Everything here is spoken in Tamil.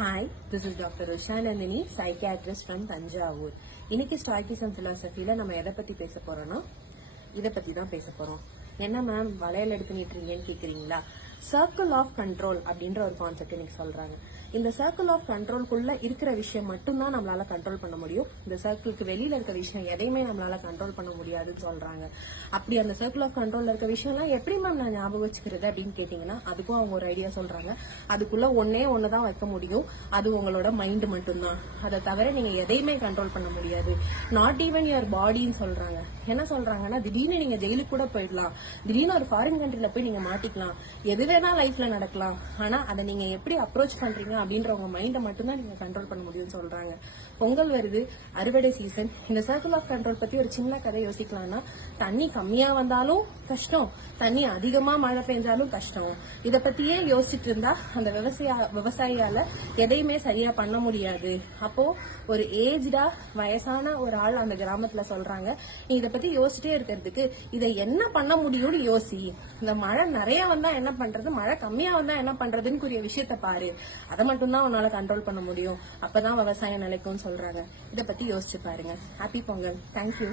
Hi, this is Dr. Usha Nandini, psychiatrist from Tanjavur. இன்னைக்கு ஸ்டாய்கிசம் பிலாசபில நம்ம எதை பத்தி பேச போறோம்னா இதை பத்தி தான் பேச போறோம். என்ன மேம் வளையல் எடுத்து நீட்டுறீங்கன்னு கேக்குறீங்களா? சர்க்கிள் ஆஃப் கண்ட்ரோல் அப்படின்ற ஒரு கான்செப்ட் இன்னைக்கு சொல்றாங்க. இந்த சர்க்கிள் ஆஃப் கண்ட்ரோல்குள்ள இருக்கிற விஷயம் மட்டும்தான் நம்மளால கண்ட்ரோல் பண்ண முடியும். இந்த சர்க்கிளுக்கு வெளியில இருக்க விஷயம் எதையுமே நம்மளால கண்ட்ரோல் பண்ண முடியாதுன்னு சொல்றாங்க. அப்படி அந்த சர்க்கிள் ஆஃப் கண்ட்ரோல்ல இருக்க விஷயம்லாம் எப்படி மேம் நான் ஞாபகம் வச்சுக்கிறது அப்படின்னு கேட்டீங்கன்னா அதுக்கும் அவங்க ஒரு ஐடியா சொல்றாங்க. அதுக்குள்ள ஒண்ணுதான் வைக்க முடியும், அது உங்களோட மைண்ட் மட்டும்தான். அதை தவிர நீங்க எதையுமே கண்ட்ரோல் பண்ண முடியாது. நாட் ஈவன் யுவர் பாடின்னு சொல்றாங்க. என்ன சொல்றாங்கன்னா திடீர்னு நீங்க ஜெயிலுக்கு கூட போயிடலாம், திடீர்னு ஒரு ஃபாரின் கண்ட்ரில போய் நீங்க மாட்டிக்கலாம், எது வேணா லைஃப்ல நடக்கலாம். ஆனா அதை நீங்க எப்படி அப்ரோச் பண்றீங்க அப்படின்ற உங்க மைண்டை மட்டும்தான் நீங்க கண்ட்ரோல் பண்ண முடியும்னு சொல்றாங்க. பொங்கல் வருது, அறுவடை சீசன். இந்த சர்க்கிள் ஆஃப் கண்ட்ரோல் பத்தி ஒரு சின்ன கதை யோசிக்கலாம்னா, தண்ணி கம்மியா வந்தாலும் கஷ்டம், தண்ணி அதிகமா மழை பெஞ்சாலும் கஷ்டம். இத பத்தியே யோசிச்சுட்டு இருந்தா அந்த விவசாயியால எதையுமே சரியா பண்ண முடியாது. அப்போ ஒரு ஏஜ்டா வயசான ஒரு ஆள் அந்த கிராமத்துல சொல்றாங்க, நீ இத பத்தி யோசிச்சுட்டே இருக்கிறதுக்கு இதை என்ன பண்ண முடியும்னு யோசி. இந்த மழை நிறைய வந்தா என்ன பண்றது, மழை கம்மியா வந்தா என்ன பண்றதுன்னு கூடிய விஷயத்த பாரு. அதை மட்டும்தான் உன்னால கண்ட்ரோல் பண்ண முடியும். அப்பதான் விவசாயம் நிலைக்கும்னு சொல்றாங்க. இதை பத்தி யோசிச்சு பாருங்க. ஹாப்பி பொங்கல். தேங்க்யூ.